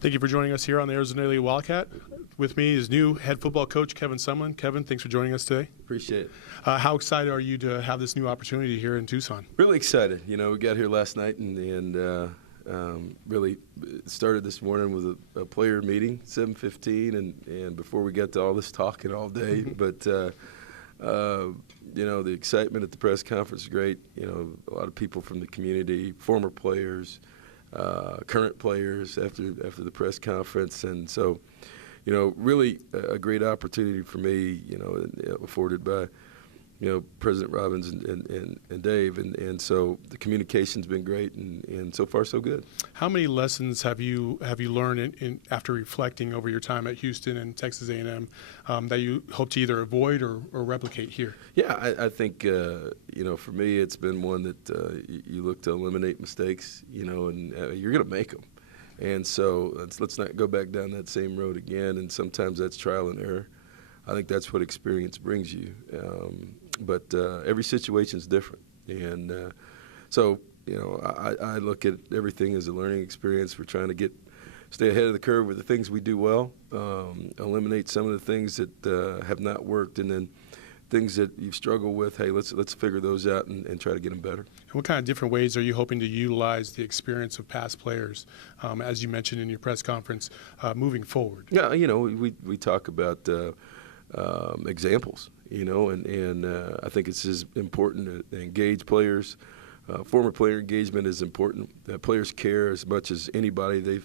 Thank you for joining us here on the Arizona Daily Wildcat. With me is new head football coach Kevin Sumlin. Kevin, thanks for joining us today. Appreciate it. How excited are you to have this new opportunity here in Tucson? Really excited. You know, we got here last night and really started this morning with a player meeting, 7:15, and before we got to all this talking all day. But you know, the excitement at the press conference is great. You know, a lot of people from the community, former players, current players after the press conference, and so, you know, really a great opportunity for me, you know, afforded by, you know, President Robbins and Dave, and so the communication's been great, and so far so good. How many lessons have you learned after reflecting over your time at Houston and Texas A&M that you hope to either avoid or replicate here? Yeah, I think you know, for me it's been one that you look to eliminate mistakes, you know, and you're going to make them, and so let's not go back down that same road again. And sometimes that's trial and error. I think that's what experience brings you. But every situation is different, and so, you know, I look at everything as a learning experience. We're trying to stay ahead of the curve with the things we do well, eliminate some of the things that have not worked, and then things that you've struggled with. Hey, let's figure those out and try to get them better. And what kind of different ways are you hoping to utilize the experience of past players, as you mentioned in your press conference, moving forward? Yeah, you know, we talk about examples. You know, and I think it's as important to engage players. Former player engagement is important. Players care as much as anybody.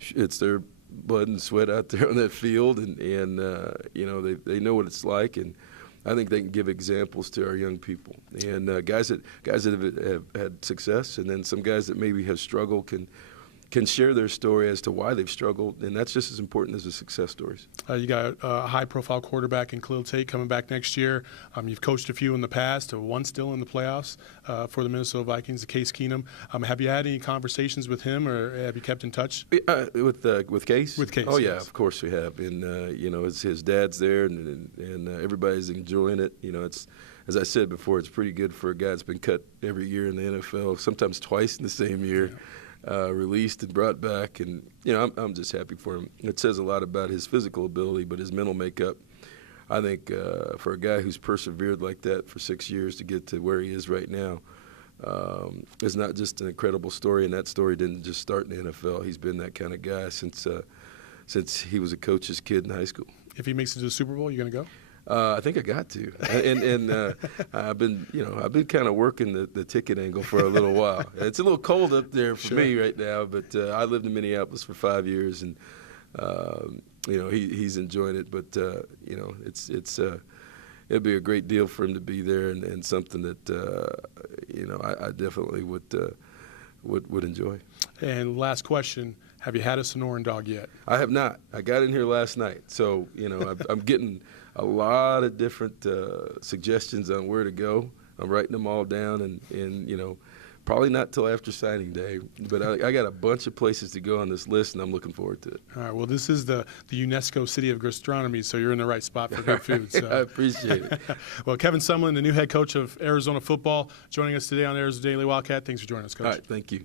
It's their blood and sweat out there on that field, and you know, they know what it's like, and I think they can give examples to our young people. And guys that have had success, and then some guys that maybe have struggled can share their story as to why they've struggled, and that's just as important as the success stories. You got a high-profile quarterback in Khalil Tate coming back next year. You've coached a few in the past, one still in the playoffs for the Minnesota Vikings, Case Keenum. Have you had any conversations with him, or have you kept in touch? With Case? With Case. Oh yeah, yes. Of course we have. And you know, his dad's there, and everybody's enjoying it. You know, it's, as I said before, it's pretty good for a guy that's been cut every year in the NFL, sometimes twice in the same year. Yeah. Released and brought back, and you know, I'm just happy for him. It says a lot about his physical ability, but his mental makeup. I think for a guy who's persevered like that for 6 years to get to where he is right now, is not just an incredible story. And that story didn't just start in the NFL. He's been that kind of guy since he was a coach's kid in high school. If he makes it to the Super Bowl, you going to go? I think I got to, and I've been kind of working the ticket angle for a little while. It's a little cold up there for me right now, but I lived in Minneapolis for 5 years, and you know, he's enjoying it. But you know, it'd be a great deal for him to be there, and something that you know, I definitely would enjoy. And last question. Have you had a Sonoran dog yet? I have not. I got in here last night, so you know, I'm getting a lot of different suggestions on where to go. I'm writing them all down, and you know, probably not till after signing day. But I got a bunch of places to go on this list, and I'm looking forward to it. All right. Well, this is the UNESCO City of Gastronomy, so you're in the right spot for good food. So. I appreciate it. Well, Kevin Sumlin, the new head coach of Arizona football, joining us today on Arizona Daily Wildcat. Thanks for joining us, Coach. All right. Thank you.